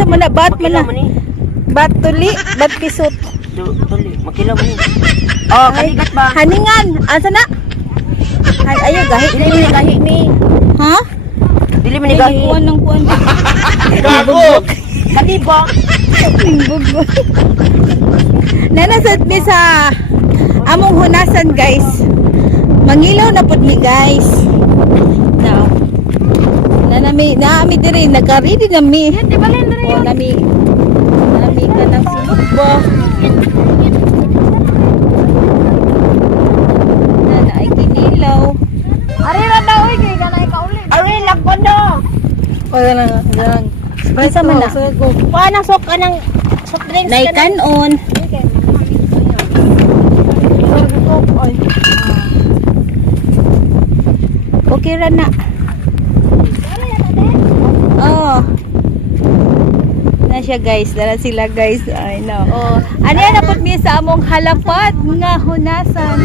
Unsa man na bat man na. Bat tuli, bat pisot. Tuli, makilaw mo ni. Oh, kaligat ba? Haningan. Asa na? Ayo gahi. Dili mo ni gahi mi. Ha? Dili mo ni gahi. Kuan ng kuan. Gago. Kalibok. Bugbog. Nanasad mi sa among hunasan guys. Mangilaw na pud mi guys. Now. Nami diri nagka-ready na mi. Di ba lang diri? Oh, nami ka nang sinugbo. Nana ay kinilaw. Ari ra daw kay kanay kauli. Ari lakono. O ganang. Isa man na. Paano sok ka ng soft drinks ka na? Naikanon. Okay ra na. Oh. Na siya guys, dala sila guys. I know. Oh, ani na pud mi sa among halapat nga hunasan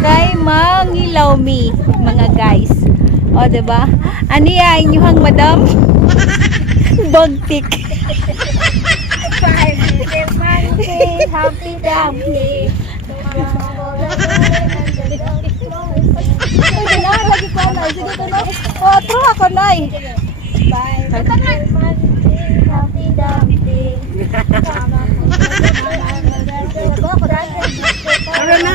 kay mangilaw mi mga guys. Oh, di ba? Ani ya inyuhang madam? Bagtik. Happy Dumpty. Lagi ko na. Sige to no. Oh, tro ako nay. Bye. Happy Dumpty. Tara na.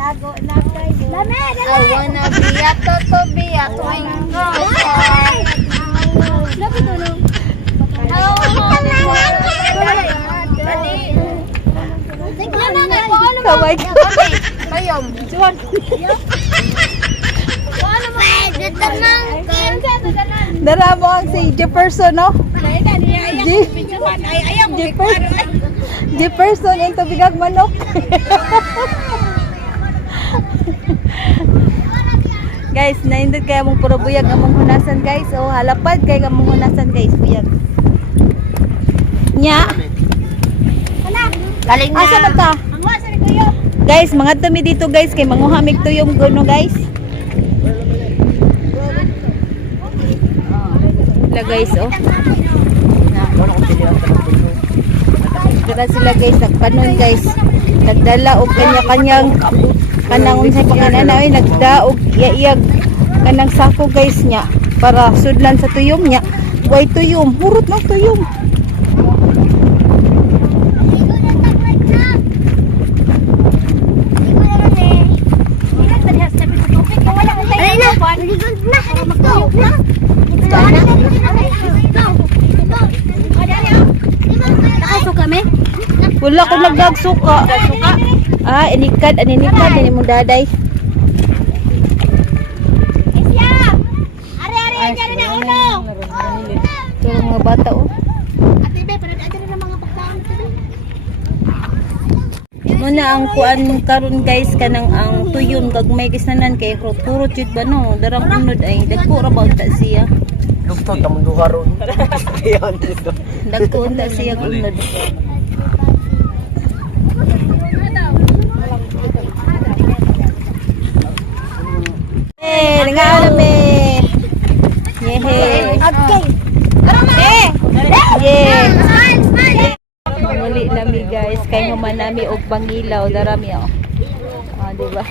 Tago na kayo. I wanna be a toto, be a twinkle. Labi to no. Kaway. Bayom. Juan. Ano mo? Dara mo ang si Jefferson no? Jefferson yung tubigag manok. Guys, naindot kaya mong puro buyag among hunasan guys. Oh, halapad kay among hunasan guys, buyag. Nya. Galing na. Asa man ta? Guys, mga tumi dito guys kay manguha mig tuyom gono guys. La guys oh. Dara sila guys nagpanon guys. Nagdala og kanya-kanyang kanang unsay pangalan na nagdaog iyag kanang sako guys nya para sudlan sa tuyom nya. Way tuyom, hurot ng tuyom. Wala ko nagdagsuka. Ah, inikad, aninikad, ani mo daday. Ito mga bata oh. Muna ang kuan karon guys kanang ang tuyon gagmay kisanan kay kurot jud ba no darang unod ay dagko ra ba unta siya. Lugtod tamong duharon. Ayan dito. Dagko unta siya unod. Nga me. Yehe. Okay. Yeah. Muli nami guys kay human nami og bangilaw darami oh. Ah, di ba?